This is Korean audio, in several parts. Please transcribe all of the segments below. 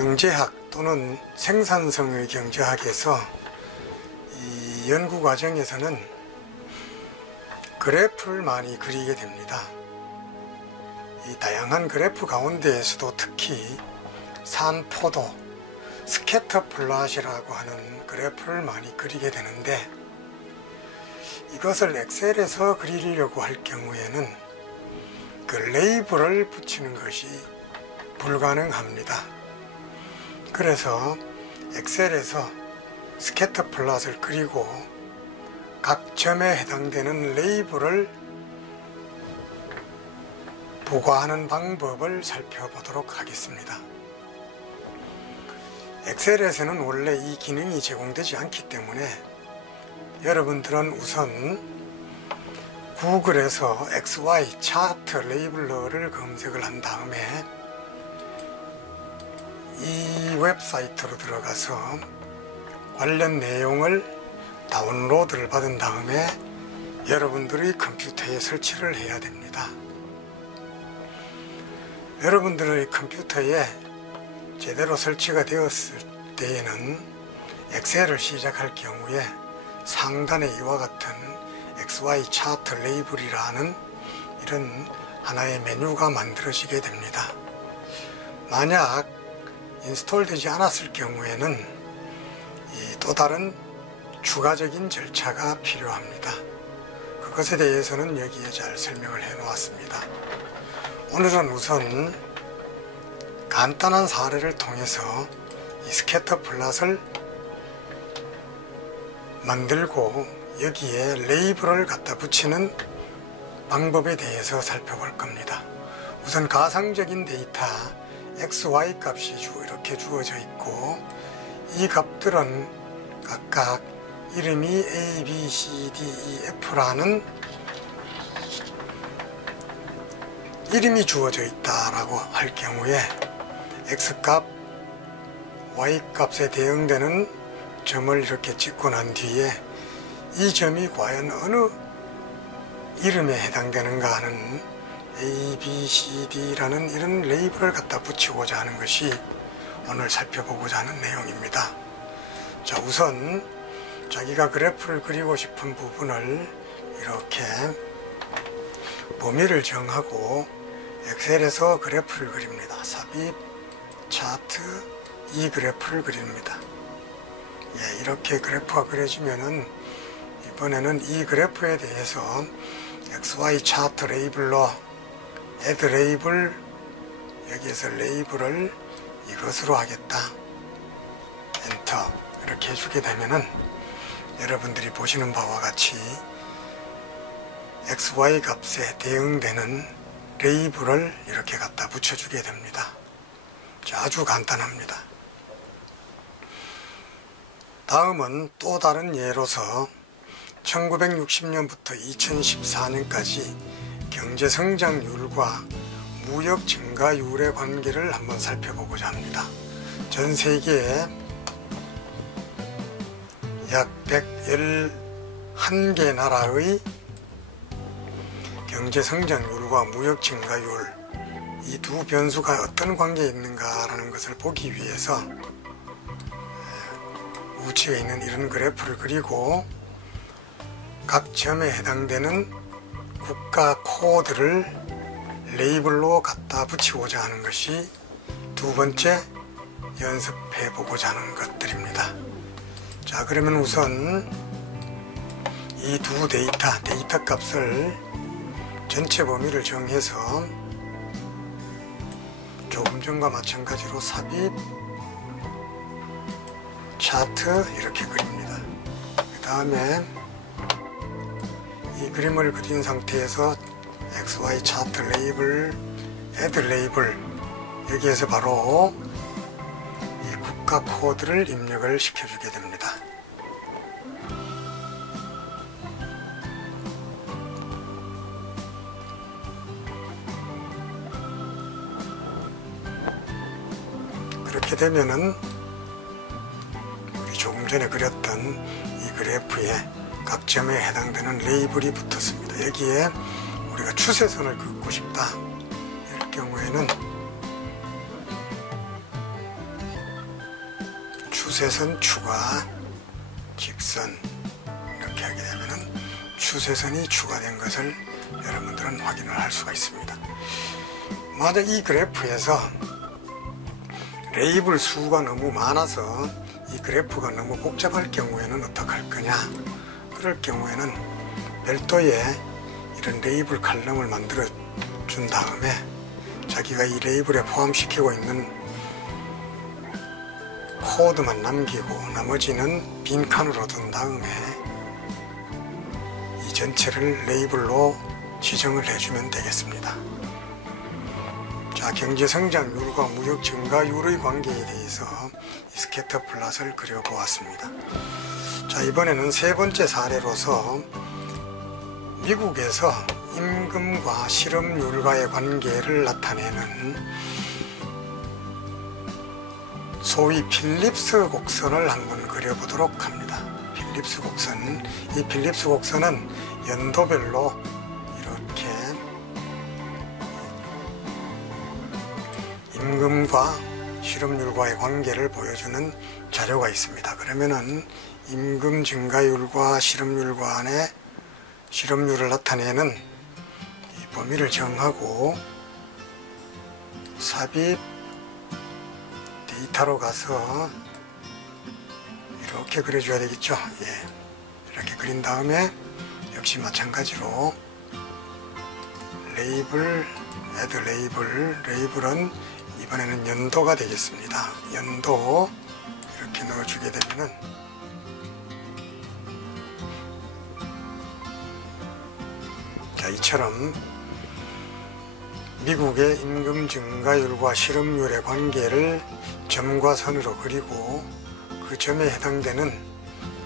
경제학 또는 생산성의 경제학에서 이 연구 과정에서는 그래프를 많이 그리게 됩니다. 이 다양한 그래프 가운데에서도 특히 산포도, 스캐터 플롯이라고 하는 그래프를 많이 그리게 되는데, 이것을 엑셀에서 그리려고 할 경우에는 그 레이블을 붙이는 것이 불가능합니다. 그래서 엑셀에서 스캐터 플롯을 그리고 각 점에 해당되는 레이블을 부과하는 방법을 살펴보도록 하겠습니다. 엑셀에서는 원래 이 기능이 제공되지 않기 때문에 여러분들은 우선 구글에서 XY 차트 레이블러를 검색을 한 다음에 이 웹사이트로 들어가서 관련 내용을 다운로드를 받은 다음에 여러분들의 컴퓨터에 설치를 해야 됩니다. 여러분들의 컴퓨터에 제대로 설치가 되었을 때에는 엑셀을 시작할 경우에 상단에 이와 같은 XY 차트 레이블이라는 이런 하나의 메뉴가 만들어지게 됩니다. 만약 인스톨 되지 않았을 경우에는 이 또 다른 추가적인 절차가 필요합니다. 그것에 대해서는 여기에 잘 설명을 해 놓았습니다. 오늘은 우선 간단한 사례를 통해서 이 스캐터 플롯을 만들고 여기에 레이블을 갖다 붙이는 방법에 대해서 살펴볼 겁니다. 우선 가상적인 데이터 XY 값이 이렇게 주어져 있고, 이 값들은 각각 이름이 A, B, C, D, E, F라는 이름이 주어져 있다라고 할 경우에 X값, Y값에 대응되는 점을 이렇게 찍고 난 뒤에 이 점이 과연 어느 이름에 해당되는가 하는 A, B, C, D라는 이런 레이블을 갖다 붙이고자 하는 것이 오늘 살펴보고자 하는 내용입니다. 자, 우선 자기가 그래프를 그리고 싶은 부분을 이렇게 범위를 정하고 엑셀에서 그래프를 그립니다. 삽입, 차트, 이 그래프를 그립니다. 예, 이렇게 그래프가 그려지면은 이번에는 이 그래프에 대해서 XY 차트 레이블로 add 레이블, 여기에서 레이블을 이것으로 하겠다. 엔터. 이렇게 해주게 되면은 여러분들이 보시는 바와 같이 XY 값에 대응되는 레이블을 이렇게 갖다 붙여주게 됩니다. 자, 아주 간단합니다. 다음은 또 다른 예로서 1960년부터 2014년까지 경제성장률과 무역 증가율의 관계를 한번 살펴보고자 합니다. 전 세계에 약 111개 나라의 경제성장률과 무역 증가율, 이 두 변수가 어떤 관계에 있는가라는 것을 보기 위해서 우측에 있는 이런 그래프를 그리고 각 점에 해당되는 국가 코드를 레이블로 갖다 붙이고자 하는 것이 두 번째 연습해 보고자 하는 것들입니다. 자, 그러면 우선 이 두 데이터 값을 전체 범위를 정해서 조금 전과 마찬가지로 삽입, 차트 이렇게 그립니다. 그 다음에 이 그림을 그린 상태에서 XY 차트 레이블, add 레이블, 여기에서 바로 이 국가 코드를 입력을 시켜주게 됩니다. 그렇게 되면은 우리 조금 전에 그렸던 이 그래프에 각 점에 해당되는 레이블이 붙었습니다. 여기에 우리가 추세선을 긋고 싶다 이럴 경우에는 추세선 추가, 직선 이렇게 하게 되면은 추세선이 추가된 것을 여러분들은 확인을 할 수가 있습니다. 만약 이 그래프에서 레이블 수가 너무 많아서 이 그래프가 너무 복잡할 경우에는 어떻게 할 거냐? 그럴 경우에는 별도의 이런 레이블 칼럼을 만들어 준 다음에 자기가 이 레이블에 포함시키고 있는 코드만 남기고 나머지는 빈 칸으로 둔 다음에 이 전체를 레이블로 지정을 해주면 되겠습니다. 자, 경제성장률과 무역 증가율의 관계에 대해서 이 스캐터 플롯을 그려보았습니다. 자, 이번에는 세 번째 사례로서 미국에서 임금과 실업률과의 관계를 나타내는 소위 필립스 곡선을 한번 그려보도록 합니다. 필립스 곡선, 이 필립스 곡선은 연도별로 이렇게 임금과 실업률과의 관계를 보여주는 자료가 있습니다. 그러면은 임금 증가율과 실업률 간의 실업률을 나타내는 이 범위를 정하고 삽입 데이터로 가서 이렇게 그려줘야 되겠죠. 예. 이렇게 그린 다음에 역시 마찬가지로 레이블, 애드 레이블, 레이블은 이번에는 연도가 되겠습니다. 연도 이렇게 넣어주게 되면은 자, 이처럼 미국의 임금 증가율과 실업률의 관계를 점과 선으로 그리고 그 점에 해당되는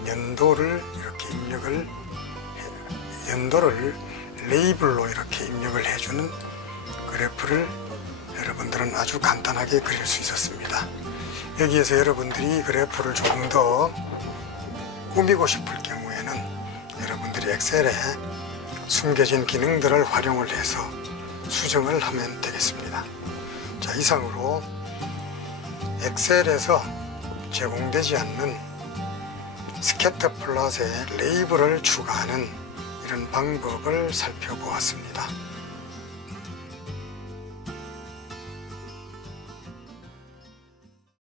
연도를 이렇게 연도를 레이블로 이렇게 입력을 해주는 그래프를 여러분들은 아주 간단하게 그릴 수 있었습니다. 여기에서 여러분들이 그래프를 조금 더 꾸미고 싶을 경우에는 여러분들이 엑셀에 숨겨진 기능들을 활용을 해서 수정을 하면 되겠습니다. 자, 이상으로 엑셀에서 제공되지 않는 스캐터 플롯에 레이블을 추가하는 이런 방법을 살펴보았습니다.